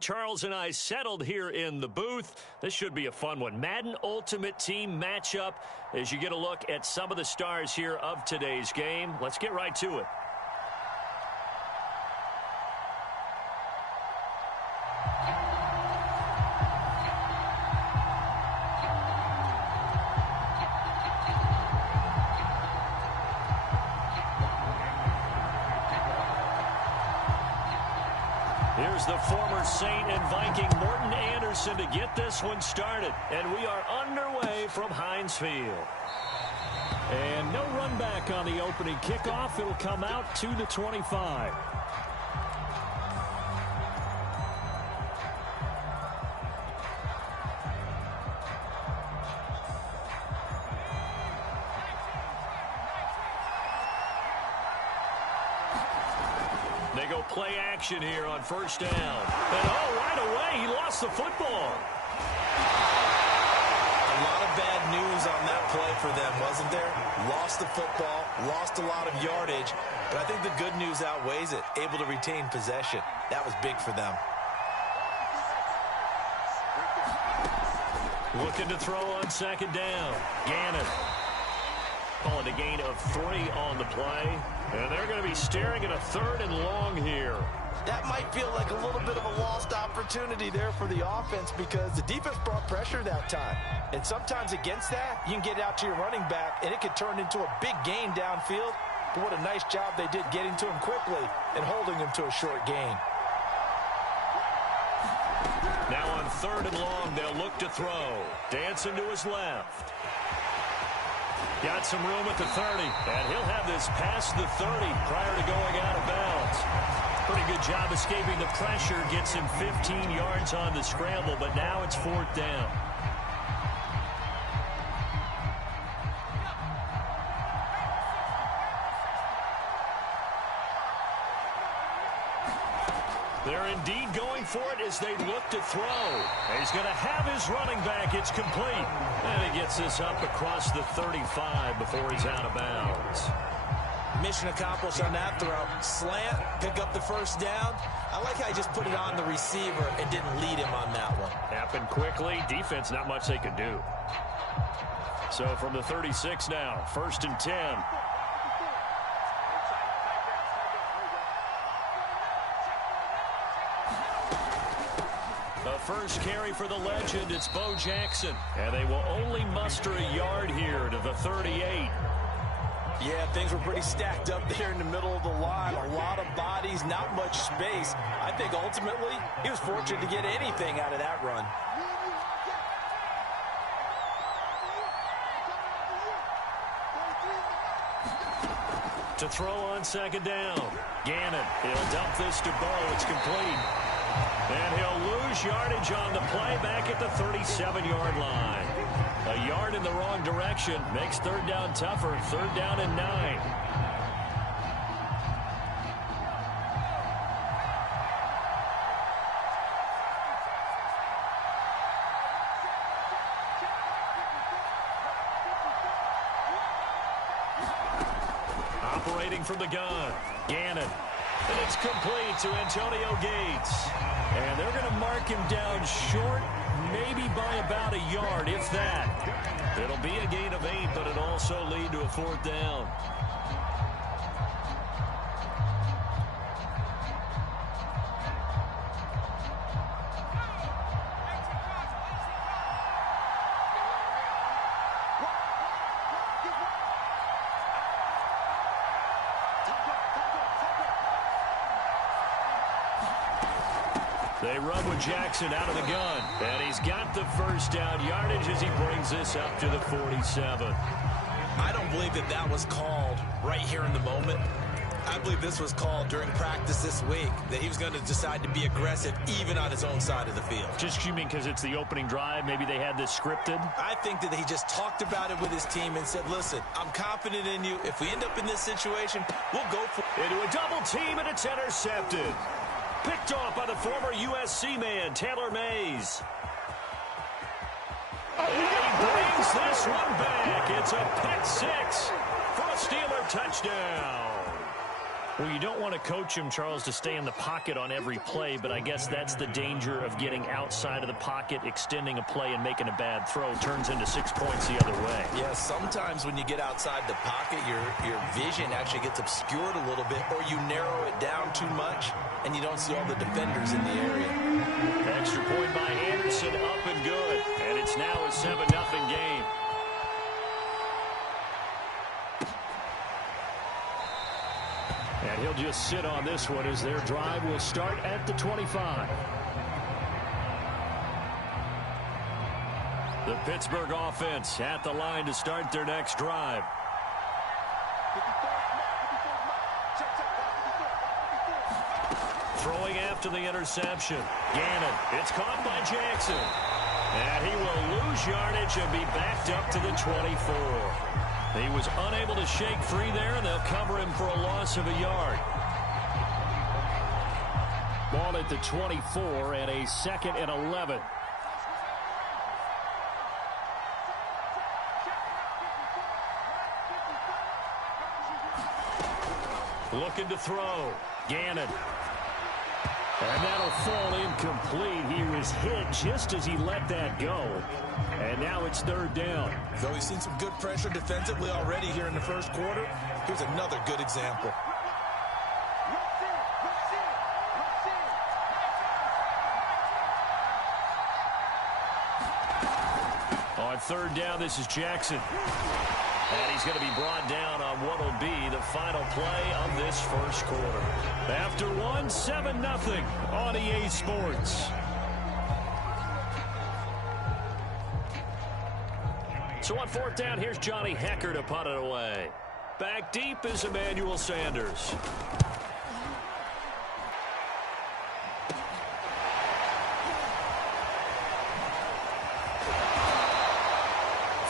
Charles and I settled here in the booth. This should be a fun one. Madden Ultimate Team matchup as you get a look at some of the stars here of today's game. Let's get right to it. Here's the former Saint and Viking Morton Anderson to get this one started. And we are underway from Heinz Field. And no run back on the opening kickoff. It'll come out to the 25. They go play action here on first down. And right away, he lost the football. A lot of bad news on that play for them, wasn't there? Lost the football, lost a lot of yardage, but I think the good news outweighs it. Able to retain possession. That was big for them. Looking to throw on second down. Gannon. Calling a gain of 3 on the play. And they're going to be staring at a 3rd and long here. That might feel like a little bit of a lost opportunity there for the offense because the defense brought pressure that time. And sometimes against that, you can get out to your running back, and it could turn into a big gain downfield. But what a nice job they did getting to him quickly and holding him to a short gain. Now on 3rd and long, they'll look to throw. Dancing to his left. Got some room at the 30, and he'll have this past the 30 prior to going out of bounds. Pretty good job escaping the pressure. Gets him 15 yards on the scramble, but now it's 4th down. They're indeed going for it as they look to throw. He's going to have his running back. It's complete. And he gets this up across the 35 before he's out of bounds. Mission accomplished on that throw. Slant, pick up the first down. I like how he just put it on the receiver and didn't lead him on that one. Happened quickly. Defense, not much they could do. So from the 36 now, 1st and 10. First carry for the legend, it's Bo Jackson. And they will only muster a yard here to the 38. Yeah, things were pretty stacked up there in the middle of the line. A lot of bodies, not much space. I think ultimately he was fortunate to get anything out of that run. To throw on second down. Gannon, he'll dump this to Bo. It's complete. And he'll lose yardage on the play back at the 37-yard line. A yard in the wrong direction makes 3rd down tougher. 3rd down and 9. Operating from the gun, Gannon. And it's complete to Antonio Gates. And they're going to mark him down short, maybe by about a yard, if that. It'll be a gain of 8, but it'll also lead to a 4th down. They run with Jackson out of the gun. And he's got the first down yardage as he brings this up to the 47. I don't believe that that was called right here in the moment. I believe this was called during practice this week, that he was going to decide to be aggressive even on his own side of the field. Just you mean because it's the opening drive? Maybe they had this scripted? I think that he just talked about it with his team and said, listen, I'm confident in you. If we end up in this situation, we'll go for it. Into a double team, and it's intercepted. Picked off by the former USC man, Taylor Mays. And he brings this one back. It's a pick 6 for a Steeler touchdown. Well, you don't want to coach him, Charles, to stay in the pocket on every play, but I guess that's the danger of getting outside of the pocket, extending a play, and making a bad throw. Turns into 6 points the other way. Yeah, sometimes when you get outside the pocket, your vision actually gets obscured a little bit, or you narrow it down too much, and you don't see all the defenders in the area. Extra point by Anderson, up and good. And it's now a 7-0 game. And he'll just sit on this one as their drive will start at the 25. The Pittsburgh offense at the line to start their next drive. Throwing after the interception. Gannon. It's caught by Jackson. And he will lose yardage and be backed up to the 24. He was unable to shake free there, and they'll cover him for a loss of a yard. Ball at the 24 and a 2nd and 11. Looking to throw. Gannon. And that'll fall incomplete. He was hit just as he let that go. And now it's 3rd down. Though he's seen some good pressure defensively already here in the first quarter, here's another good example. On 3rd down, this is Jackson. And he's going to be brought down on what will be the final play of this first quarter. After one, 7-0 on EA Sports. So on 4th down, here's Johnny Hecker to punt it away. Back deep is Emmanuel Sanders.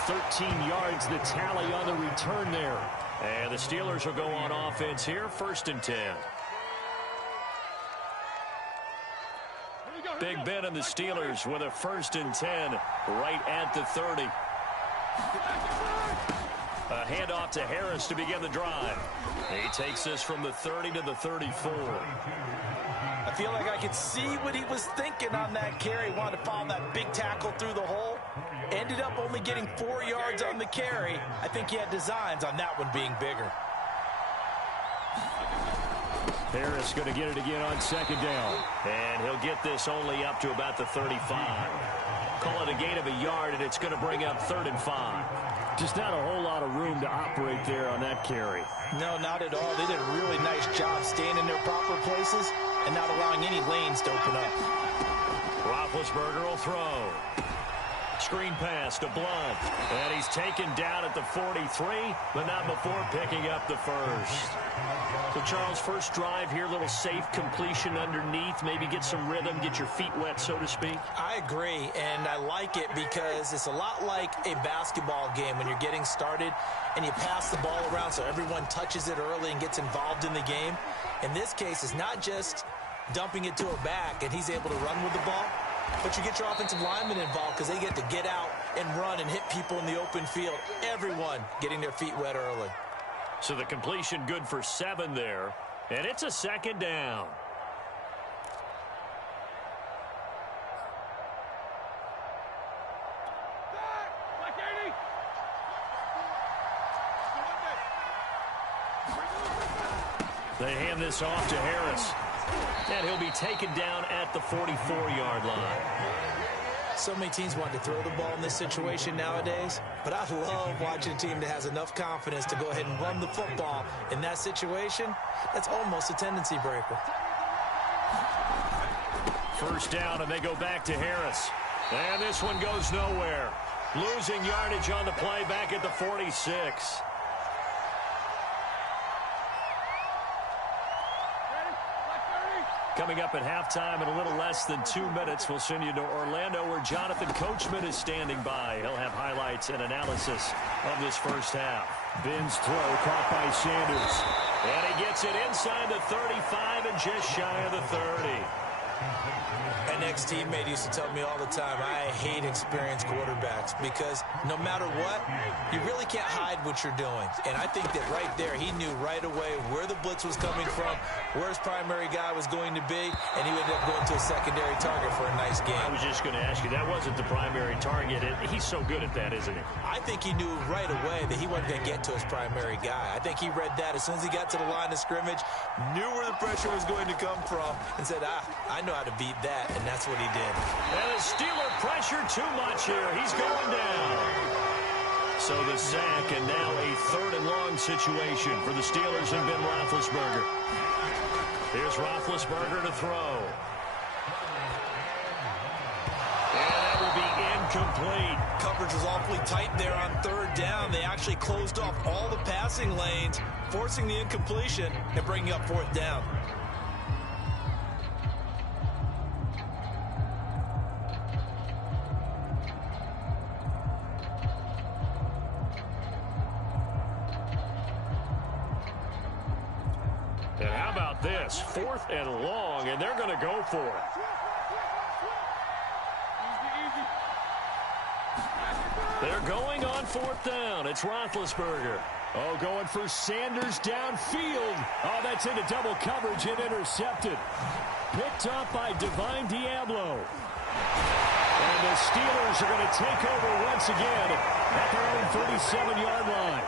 13 yards, the tally on the return there. And the Steelers will go on offense here, 1st and 10. Big Ben and the Steelers with a 1st and 10 right at the 30. A handoff to Harris to begin the drive. He takes this from the 30 to the 34. I feel like I could see what he was thinking on that carry. Wanted to follow that big tackle through the hole. Ended up only getting 4 yards on the carry. I think he had designs on that one being bigger. Harris going to get it again on 2nd down. And he'll get this only up to about the 35. Call it a gain of a yard, and it's going to bring up 3rd and 5. Just not a whole lot of room to operate there on that carry. No, not at all. They did a really nice job staying in their proper places and not allowing any lanes to open up. Roethlisberger will throw. Screen pass to Blunt. And he's taken down at the 43, but not before picking up the 1st. So, Charles, first drive here, little safe completion underneath. Maybe get some rhythm, get your feet wet, so to speak. I agree, and I like it because it's a lot like a basketball game when you're getting started and you pass the ball around so everyone touches it early and gets involved in the game. In this case, it's not just dumping it to a back and he's able to run with the ball, but you get your offensive linemen involved because they get to get out and run and hit people in the open field. Everyone getting their feet wet early. So the completion good for 7 there, and it's a 2nd down. They hand this off to Harris. And he'll be taken down at the 44-yard line. So many teams want to throw the ball in this situation nowadays, but I love watching a team that has enough confidence to go ahead and run the football. In that situation, that's almost a tendency breaker. 1st down, and they go back to Harris. And this one goes nowhere. Losing yardage on the play back at the 46. Coming up at halftime in a little less than 2 minutes, we'll send you to Orlando where Jonathan Coachman is standing by. He'll have highlights and analysis of this first half. Ben's throw caught by Sanders. And he gets it inside the 35 and just shy of the 30. An ex-teammate used to tell me all the time, I hate experienced quarterbacks because no matter what, you really can't hide what you're doing. And I think that right there, he knew right away where the blitz was coming from, where his primary guy was going to be, and he ended up going to a secondary target for a nice game. I was just going to ask you, that wasn't the primary target. He's so good at that, isn't he? I think he knew right away that he wasn't going to get to his primary guy. I think he read that as soon as he got to the line of scrimmage, knew where the pressure was going to come from, and said, I know how to beat that, and that's what he did. And the Steeler pressure too much here. He's going down. So the sack, and now a 3rd and long situation for the Steelers and Ben Roethlisberger. Here's Roethlisberger to throw. And that will be incomplete. Coverage was awfully tight there on 3rd down. They actually closed off all the passing lanes, forcing the incompletion and bringing up 4th down. And how about this? 4th and long, and they're going to go for it. They're going on 4th down. It's Roethlisberger. Oh, going for Sanders downfield. Oh, that's into double coverage and intercepted. Picked up by Divine Diablo. And the Steelers are going to take over once again at their own 37-yard line.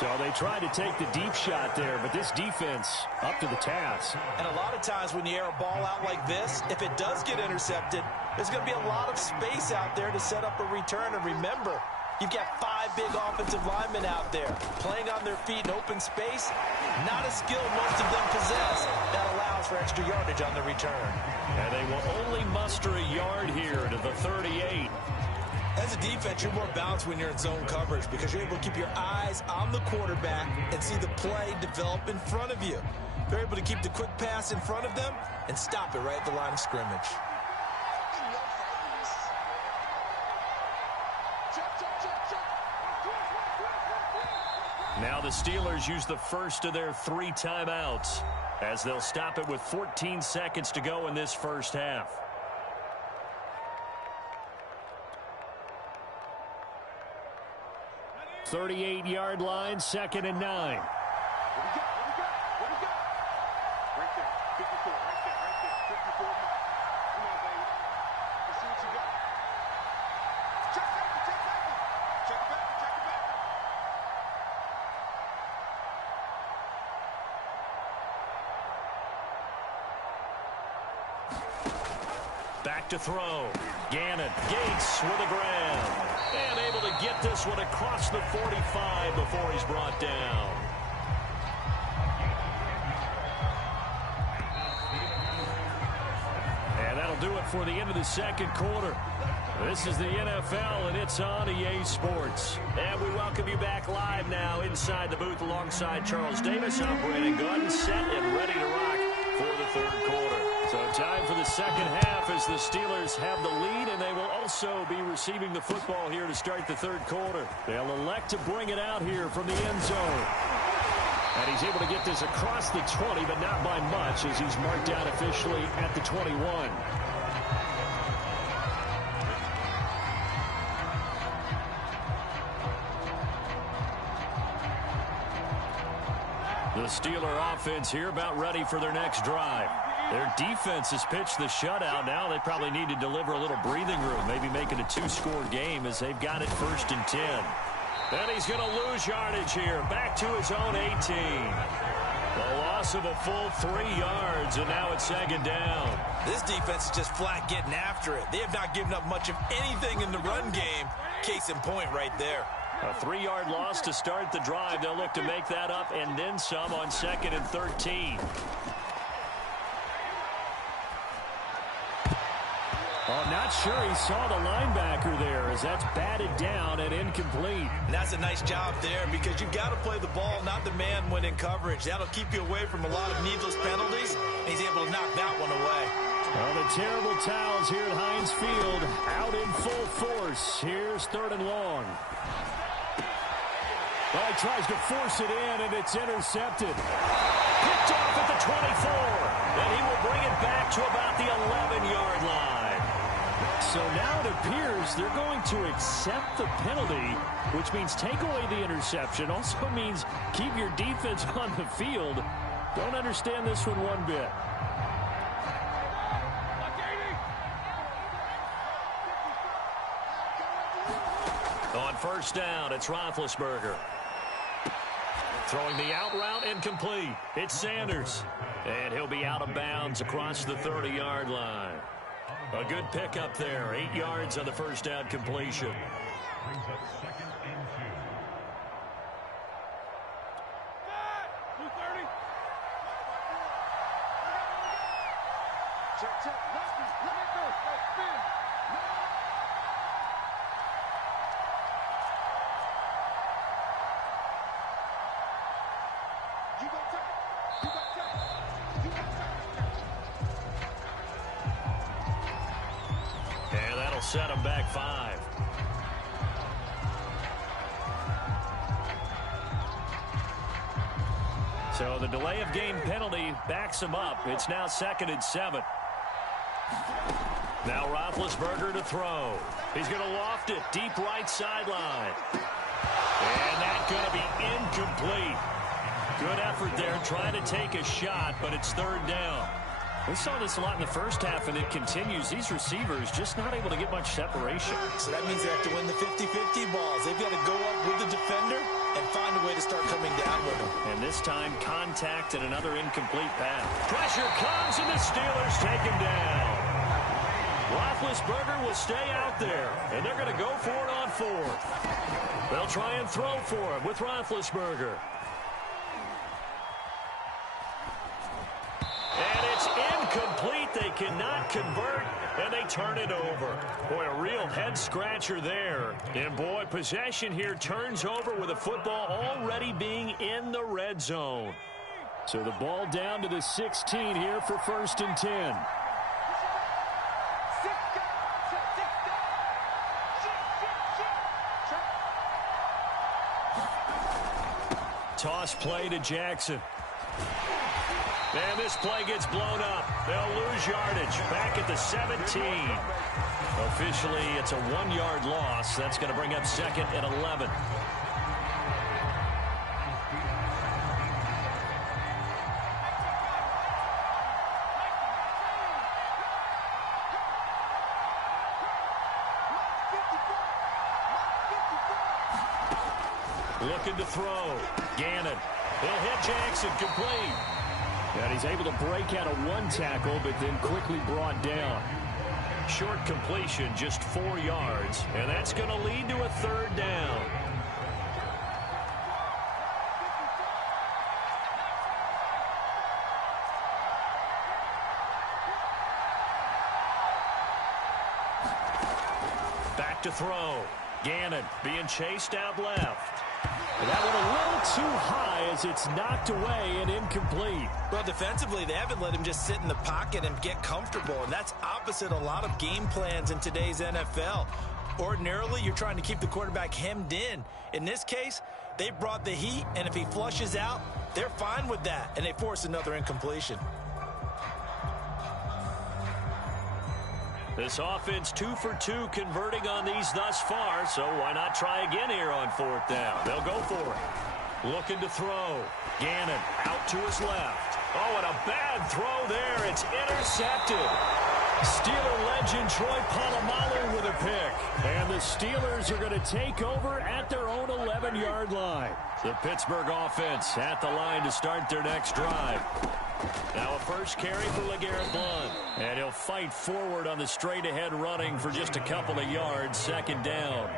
So they tried to take the deep shot there, but this defense up to the task. And a lot of times when you air a ball out like this, if it does get intercepted, there's going to be a lot of space out there to set up a return. And remember, you've got 5 big offensive linemen out there playing on their feet in open space. Not a skill most of them possess that allows for extra yardage on the return. And they will only muster a yard here to the 38. As a defense, you're more balanced when you're in zone coverage because you're able to keep your eyes on the quarterback and see the play develop in front of you. They're able to keep the quick pass in front of them and stop it right at the line of scrimmage. Now the Steelers use the first of their 3 timeouts as they'll stop it with 14 seconds to go in this first half. 38-yard line, 2nd and 9. Back to throw. Gannon, Gates with a grab. And able to get this one across the 45 before he's brought down. And that'll do it for the end of the second quarter. This is the NFL, and it's on EA Sports. And we welcome you back live now inside the booth alongside Charles Davis. I'm Brandon Gunn, set and ready to rock for the third quarter. So time for the second half as the Steelers have the lead, and they will also be receiving the football here to start the third quarter. They'll elect to bring it out here from the end zone. And he's able to get this across the 20, but not by much as he's marked down officially at the 21. The Steeler offense here about ready for their next drive. Their defense has pitched the shutout. Now they probably need to deliver a little breathing room, maybe make it a 2-score game as they've got it 1st and 10. And he's going to lose yardage here, back to his own 18. The loss of a full 3 yards, and now it's 2nd down. This defense is just flat getting after it. They have not given up much of anything in the run game. Case in point right there. A 3-yard loss to start the drive. They'll look to make that up and then some on 2nd and 13. Oh, not sure he saw the linebacker there as that's batted down and incomplete. And that's a nice job there because you've got to play the ball, not the man when in coverage. That'll keep you away from a lot of needless penalties, and he's able to knock that one away. Well, the terrible towels here at Heinz Field out in full force. Here's 3rd and long. Well, he tries to force it in, and it's intercepted. Picked off at the 24. And he will bring it back to about the 11-yard line. So now it appears they're going to accept the penalty, which means take away the interception. Also means keep your defense on the field. Don't understand this one bit. On first down, it's Roethlisberger. Throwing the out route incomplete. It's Sanders. And he'll be out of bounds across the 30-yard line. A good pickup there. 8 yards on the first down completion. And that'll set him back 5. So the delay of game penalty backs him up. It's now 2nd and 7. Now Roethlisberger to throw. He's going to loft it deep right sideline. And that's going to be incomplete. Good effort there trying to take a shot, but it's 3rd down. We saw this a lot in the first half, and it continues. These receivers just not able to get much separation. So that means they have to win the 50-50 balls. They've got to go up with the defender and find a way to start coming down with them. And this time, contact and another incomplete pass. Pressure comes, and the Steelers take him down. Roethlisberger will stay out there, and they're going to go for it on 4th. They'll try and throw for him with Roethlisberger. And it's incomplete. They cannot convert, and they turn it over. Boy, a real head-scratcher there. And, boy, possession here turns over with the football already being in the red zone. So the ball down to the 16 here for 1st and 10. Toss play to Jackson. And this play gets blown up. They'll lose yardage back at the 17. Officially, it's a 1-yard loss. That's going to bring up 2nd and 11. Looking to throw. Gannon. He'll hit Jackson complete. And he's able to break out of 1 tackle, but then quickly brought down. Short completion, just 4 yards. And that's going to lead to a 3rd down. Back to throw. Gannon being chased out left. That one a little too high as it's knocked away and incomplete. Well, defensively, they haven't let him just sit in the pocket and get comfortable, and that's opposite a lot of game plans in today's NFL. Ordinarily, you're trying to keep the quarterback hemmed in. In this case, they brought the heat, and if he flushes out, they're fine with that, and they force another incompletion. This offense 2 for 2 converting on these thus far, so why not try again here on 4th down? They'll go for it. Looking to throw. Gannon out to his left. Oh, and a bad throw there. It's intercepted. Steeler legend Troy Polamalu with a pick. And the Steelers are going to take over at their own 11-yard line. The Pittsburgh offense at the line to start their next drive. Now a first carry for LeGarrette Blount. And he'll fight forward on the straight-ahead running for just a couple of yards. 2nd down.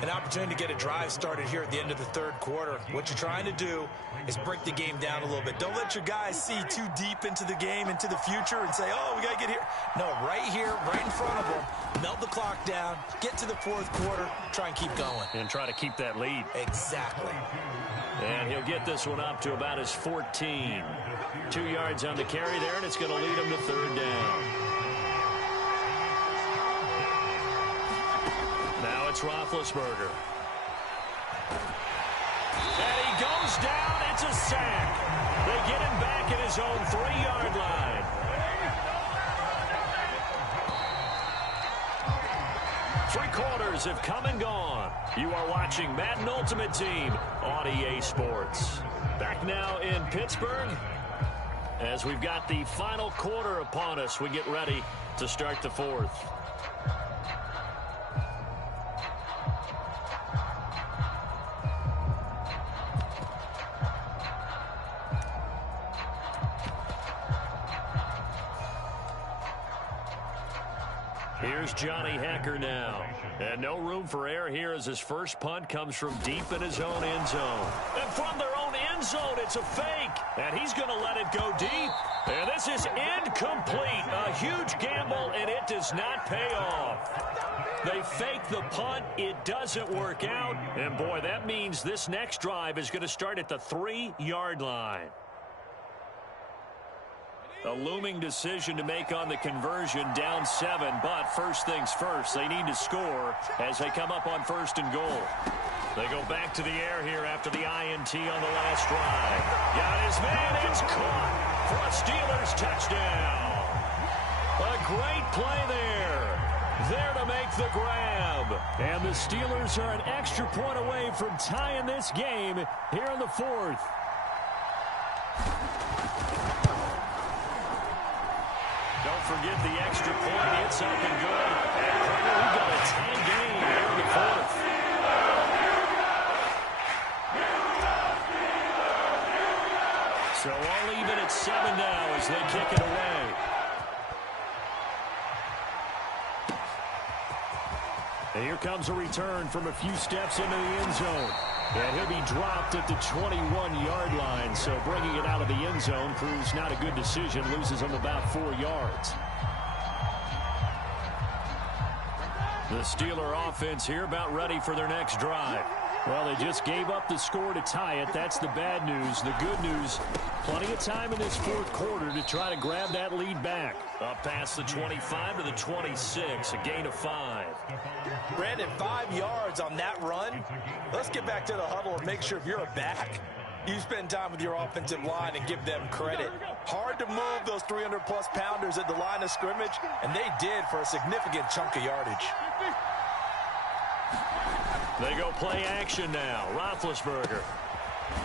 An opportunity to get a drive started here at the end of the 3rd quarter. What you're trying to do is break the game down a little bit. Don't let your guys see too deep into the game, into the future, and say, oh, we got to get here. No, right here, right in front of them. Melt the clock down, get to the 4th quarter, try and keep going. And try to keep that lead. Exactly. And he'll get this one up to about his 14. 2 yards on the carry there, and it's going to lead him to 3rd down. Now it's Roethlisberger. And he goes down. It's a sack. They get him back at his own 3-yard line. Three quarters have come and gone. You are watching Madden Ultimate Team on EA Sports. Back now in Pittsburgh, as we've got the final quarter upon us, we get ready to start the fourth. Here's Johnny Hacker now. And no room for error here as his first punt comes from deep in his own end zone. And from their own end zone, it's a fake. And he's going to let it go deep. And this is incomplete. A huge gamble, and it does not pay off. They fake the punt. It doesn't work out. And, boy, that means this next drive is going to start at the 3-yard line. A looming decision to make on the conversion, down 7, but first things first, they need to score as they come up on 1st and goal. They go back to the air here after the INT on the last drive. Got his man, it's caught for a Steelers touchdown. A great play there to make the grab. And the Steelers are an extra point away from tying this game here in the 4th. Don't forget the extra point. It's up and good. And we've got a tie game here in the 4th. So all even at 7 now as they kick it away. And here comes a return from a few steps into the end zone. And he'll be dropped at the 21-yard line. So bringing it out of the end zone proves not a good decision. Loses him about 4 yards. The Steeler offense here about ready for their next drive. Well, they just gave up the score to tie it. That's the bad news. The good news, plenty of time in this 4th quarter to try to grab that lead back. Up past the 25 to the 26, a gain of 5. Brandon, 5 yards on that run. Let's get back to the huddle and make sure if you're a back, you spend time with your offensive line and give them credit. Hard to move those 300-plus pounders at the line of scrimmage, and they did for a significant chunk of yardage. They go play action now. Roethlisberger.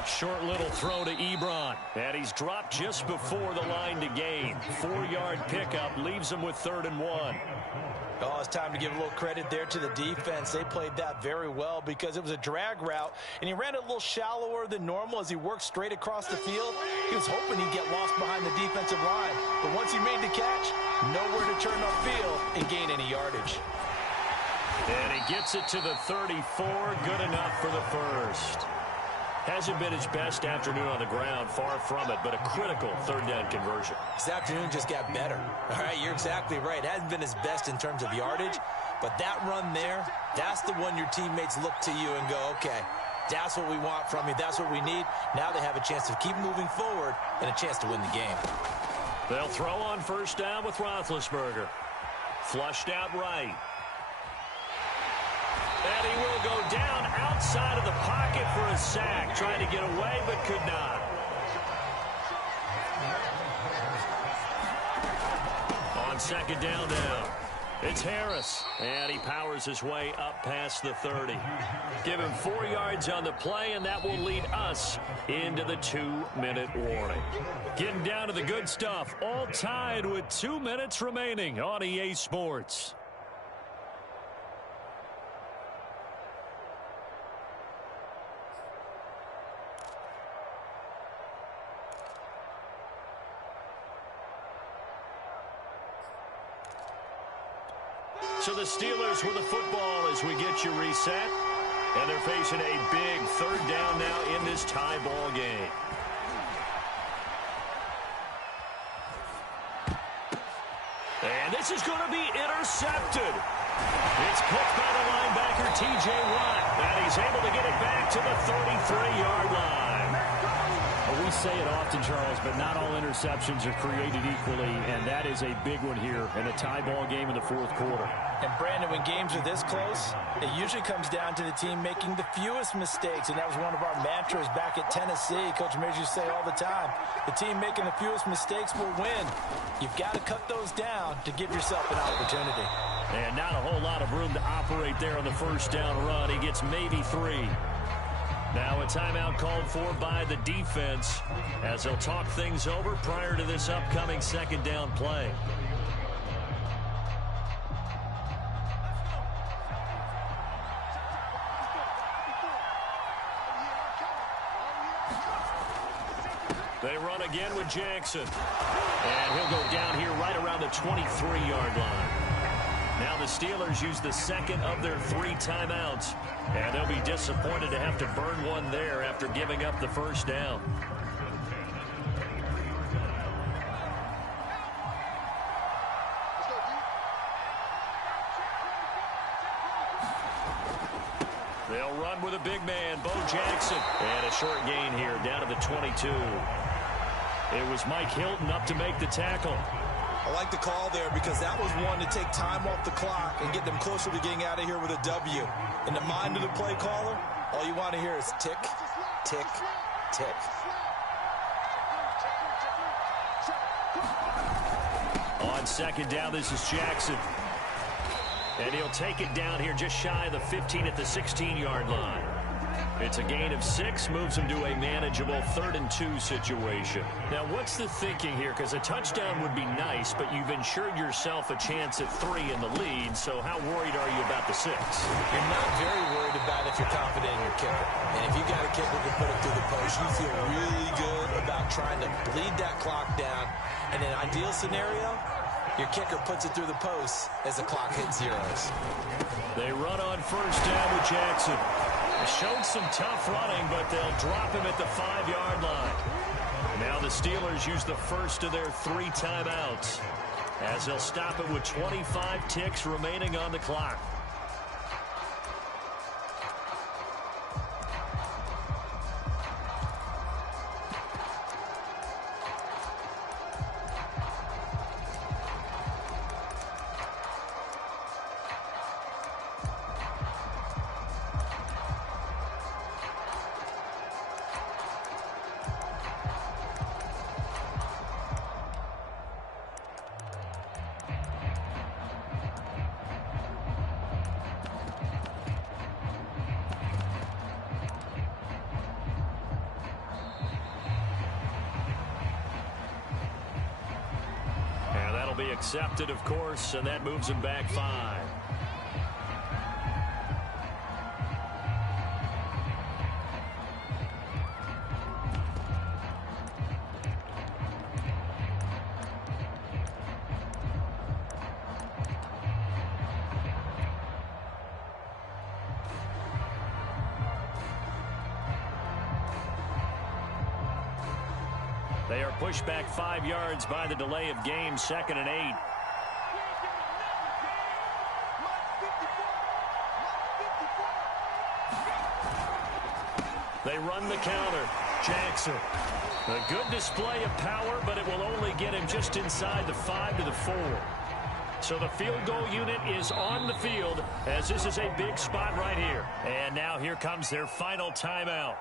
Short little throw to Ebron. And he's dropped just before the line to gain. 4-yard pickup leaves him with 3rd and 1. Oh, it's time to give a little credit there to the defense. They played that very well because it was a drag route, and he ran a little shallower than normal as he worked straight across the field. He was hoping he'd get lost behind the defensive line. But once he made the catch, nowhere to turn upfield and gain any yardage. And he gets it to the 34. Good enough for the first. Hasn't been his best afternoon on the ground, far from it, but a critical 3rd down conversion. This afternoon just got better. All right, you're exactly right. It hasn't been his best in terms of yardage, but that run there, that's the one your teammates look to you and go, okay, that's what we want from you. That's what we need. Now they have a chance to keep moving forward and a chance to win the game. They'll throw on 1st down with Roethlisberger. Flushed out right. And he will go down outside of the pocket for a sack. Trying to get away, but could not. On 2nd down now. It's Harris. And he powers his way up past the 30. Give him 4 yards on the play, and that will lead us into the 2-minute warning. Getting down to the good stuff. All tied with 2 minutes remaining on EA Sports. So the Steelers with the football as we get you reset. And they're facing a big 3rd down now in this tie ball game. And this is going to be intercepted. It's picked by the linebacker, T.J. Watt. And he's able to get it back to the 33-yard line. We say it often, Charles, but not all interceptions are created equally, and that is a big one here in a tie ball game in the 4th quarter. And Brandon, when games are this close, it usually comes down to the team making the fewest mistakes. And that was one of our mantras back at Tennessee. Coach Mears used to say all the time, the team making the fewest mistakes will win. You've got to cut those down to give yourself an opportunity. And not a whole lot of room to operate there on the first down run. He gets maybe 3. Now a timeout called for by the defense as they'll talk things over prior to this upcoming second down play. They run again with Jackson. And he'll go down here right around the 23-yard line. Now the Steelers use the second of their 3 timeouts. And they'll be disappointed to have to burn one there after giving up the first down. They'll run with a big man, Bo Jackson. And a short gain here down to the 22. It was Mike Hilton up to make the tackle. I like the call there because that was one to take time off the clock and get them closer to getting out of here with a W. In the mind of the play caller, all you want to hear is tick, tick, tick. On second down, this is Jackson. And he'll take it down here just shy of the 15 at the 16-yard line. It's a gain of 6, moves him to a manageable 3rd and 2 situation. Now, what's the thinking here? Because a touchdown would be nice, but you've ensured yourself a chance at 3 in the lead, so how worried are you about the 6? You're not very worried about if you're confident in your kicker. And if you got a kicker who can put it through the post, you feel really good about trying to bleed that clock down. In an ideal scenario, your kicker puts it through the post as the clock hits zeros. They run on first down with Jackson. Showed some tough running, but they'll drop him at the 5-yard line. Now the Steelers use the first of their 3 timeouts as they'll stop it with 25 ticks remaining on the clock. Be accepted, of course, and that moves him back 5. They are pushed back 5 yards by the delay of game, 2nd and 8. They run the counter. Jackson. A good display of power, but it will only get him just inside the 5 to the 4. So the field goal unit is on the field as this is a big spot right here. And now here comes their final timeout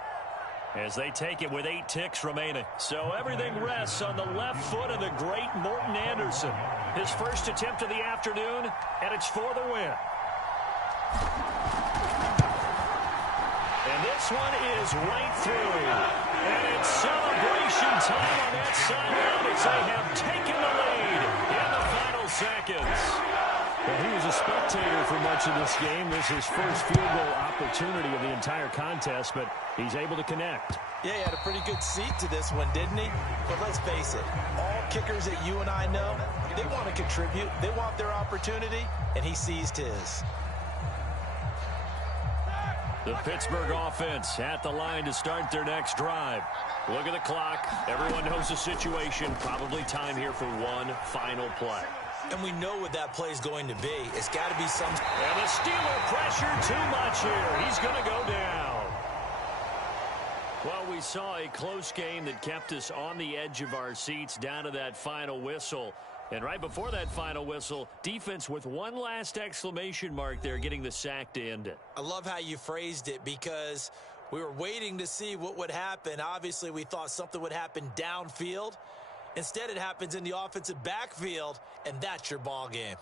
as they take it with 8 ticks remaining. So everything rests on the left foot of the great Morton Anderson. His first attempt of the afternoon, and it's for the win. And this one is right through. And it's celebration time on that sideline as they have taken the lead in the final seconds. Well, he was a spectator for much of this game. This is his first field goal opportunity of the entire contest, but he's able to connect. Yeah, he had a pretty good seat to this one, didn't he? But let's face it, all kickers that you and I know, they want to contribute. They want their opportunity, and he seized his. The Pittsburgh offense at the line to start their next drive. Look at the clock. Everyone knows the situation. Probably time here for one final play. And we know what that play is going to be. It's got to be some... And the Steeler pressure too much here. He's going to go down. Well, we saw a close game that kept us on the edge of our seats down to that final whistle. And right before that final whistle, defense with one last exclamation mark there, getting the sack to end it. I love how you phrased it because we were waiting to see what would happen. Obviously, we thought something would happen downfield. Instead, it happens in the offensive backfield, and that's your ball game.